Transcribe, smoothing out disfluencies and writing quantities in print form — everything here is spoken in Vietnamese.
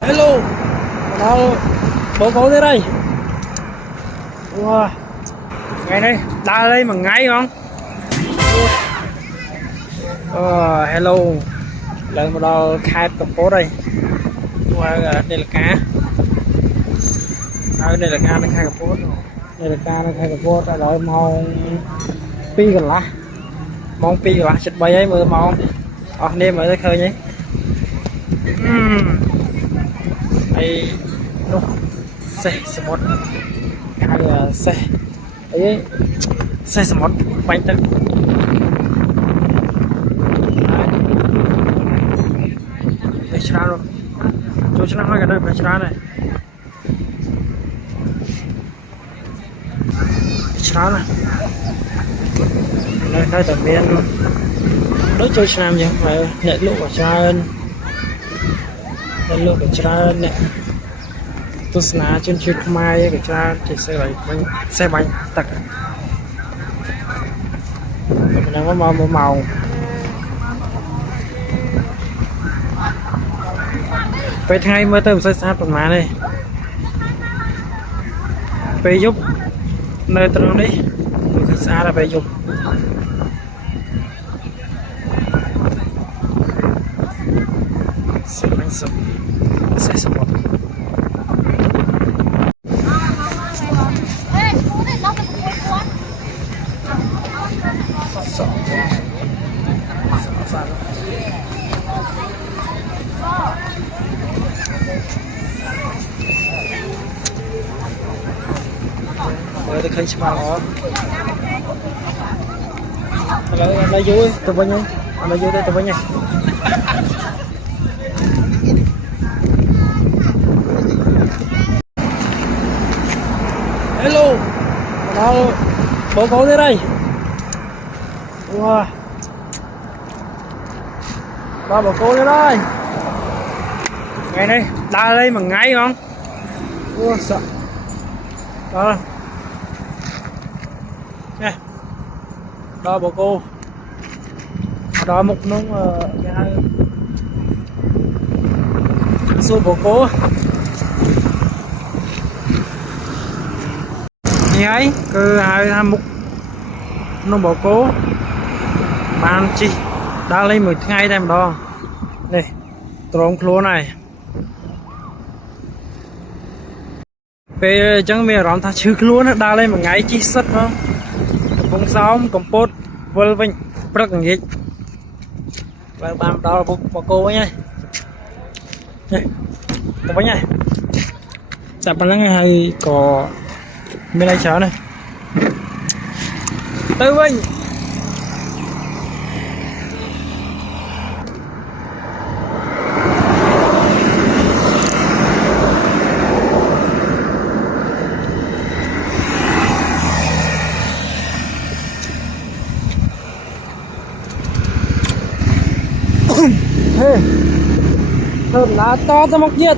Hello, nào bố cố thế đây. Wow. Ngày này đa đây mà ngay không? Hello, lần một đầu khai tập phố đây. Đây là cá. Đây là cá đang khai tập phố. Đây là cá đang khai tập phố. Đã nói mong pi gần lá, mong pi gần lá chật bay ấy mưa mong. Nên mới khơi nhé. Đây nó xe một hay là xe ấy xe một bánh tật đây chả rồi chỗ chả nói cái đây phải chả này chả này đây đây tầm biên đối chơi chả gì phải nhận lụa của cha ơn nhận lụa của cha ơn này tôi ná trên chuyến mai cái cha thì xe bánh tật mình đang có màu về thay mới tới một sát phần má đây về giúp nơi tôi đi từ xa là về giúp xe bánh sụp xe sụp một rồi tôi khơi mà nó lấy vui tôi bao nhiêu lấy vui đây tôi bao nhiêu hello nào bố cố thế đây. Wow. Ba bố cố thế đây ngày này đa đây mà ngay không. Wow, sợ đó nè đó bố cô đó một nông cái số bố cô như ấy cứ hai mục nông bố cô ban chi đã lấy một ngày đem đó này trống khô này về chẳng mẹ rón ta chứ luôn đã lên một ngày chi sắt không vùng sóng compost vân vinh rất là nghịch và ban đó là bộ cô ấy nhá tôi với nhá tập ban lắng hay có bên đây chó này tư vinh thơm lá to ra mọc nhiệt